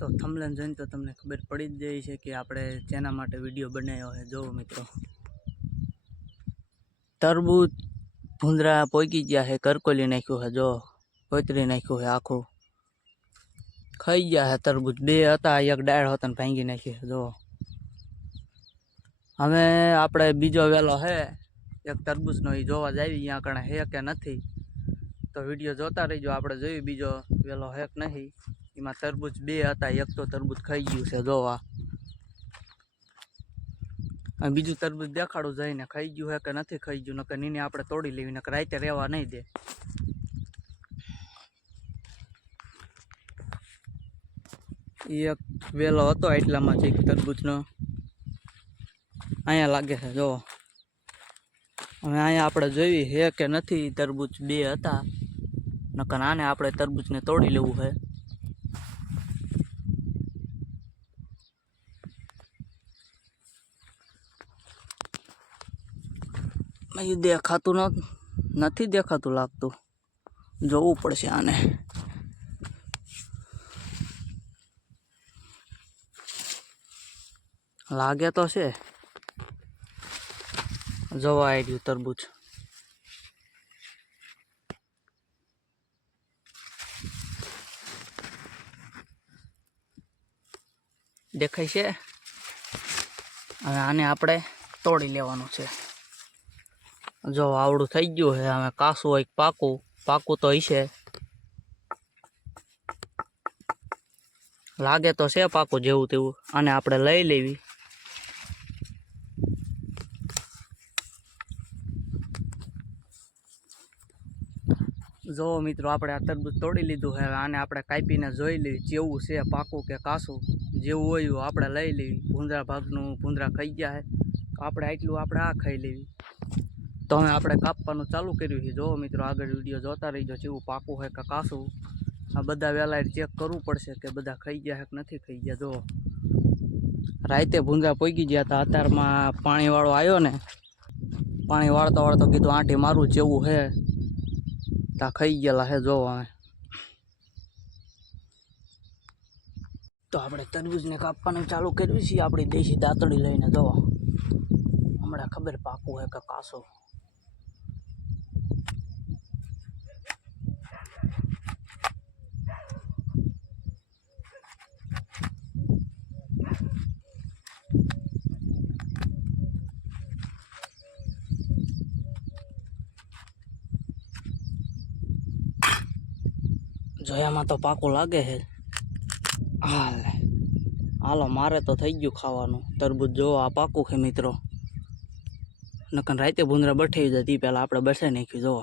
તો થંબનેલ જોઈને તો તમને ખબર પડી જ જાય છે કે આપણે જેના માટે વિડીયો બનાવ્યો છે। જો મિત્રો તરબૂચ ભૂંદરા પોકી ગયા છે, કરકોલી નાખ્યું છે, જો કોતરી નાખ્યું છે, આખું ખાઈ ગયા છે તરબૂચ। બે હતા, એક ડાળ હતો ને ભાંગી નાખી છે। જો હવે આપણે બીજો વેલો છે એક તરબૂચનો, એ જોવા જાવી અહીંયા કણે હે કે નથી, તો વિડીયો જોતા રહીજો। આપણે જોયું બીજો વેલો હે કે નહીં। એમાં તરબૂચ બે હતા, એક તો તરબૂચ ખાઈ ગયું છે। જોવા બીજું તરબૂચ દેખાડું જઈને ખાઈ ગયું હે કે નથી ખાઈ ગયું, નકર નીને આપણે તોડી લેવી, નકર રાતે રહેવા નહીં દે। એક વેલો હતો એટલામાં છે તરબૂચનો, અહીંયા લાગે છે। જો હવે અહીંયા આપણે જોઈ હે કે નથી, તરબૂચ બે હતા, નકર આને આપણે તરબૂચને તોડી લેવું છે। દેખાતું નથી, દેખાતું લાગતું, જોવું પડશે આને। લાગે તો છે, જોવા આવી રહ્યું તરબૂચ। દેખાય છે, હવે આને આપણે તોડી લેવાનું છે। જો આવડું થઈ ગયું છે, હવે કાસું હોય પાકું, પાકું તો હશે, લાગે તો છે પાકું જેવું તેવું। આને આપણે લઈ લેવી, જો મિત્રો આપણે આ તરબૂચ તોડી લીધું છે। આને આપણે કાપીને જોઈ લેવી જેવું છે, પાકું કે કાસું, જેવું હોય એવું આપણે લઈ લેવી। ભૂંદરા ભાગનું ભૂંદરા ખાઈ ગયા છે, તો આપણે આટલું આપણે આ ખાઈ લેવી। તો હવે આપણે કાપવાનું ચાલુ કર્યું છે। જો મિત્રો આગળ વિડીયો જોતા રહીજો, જેવું પાકું છે કે કાસું। આ બધા વેલા ચેક કરવું પડશે કે બધા ખાઈ ગયા છે કે નથી ખાઈ ગયા। જો રાતે ભૂંદરા પોગી ગયા હતા, અત્યારમાં પાણીવાળો આવ્યો ને, પાણી વાળતો વાળતો કીધું આંટી મારું જેવું છે, તા ખાઈ ગયેલા છે। જો હવે તો આપણે તરબૂચને કાપવાનું ચાલુ કર્યું છે આપણી દેશી દાંતડી લઈને। જો હમણાં ખબર પાકું છે કે કાસું। જોયામાં તો પાકું લાગે છે। હાલો મારે તો થઈ ગયું ખાવાનું તરબૂચ। જો આ પાકું છે મિત્રો, નકર રાતે ભૂંદરા બઠાઈ જાય તે પહેલાં આપણે બસાઈ નાખ્યું। જો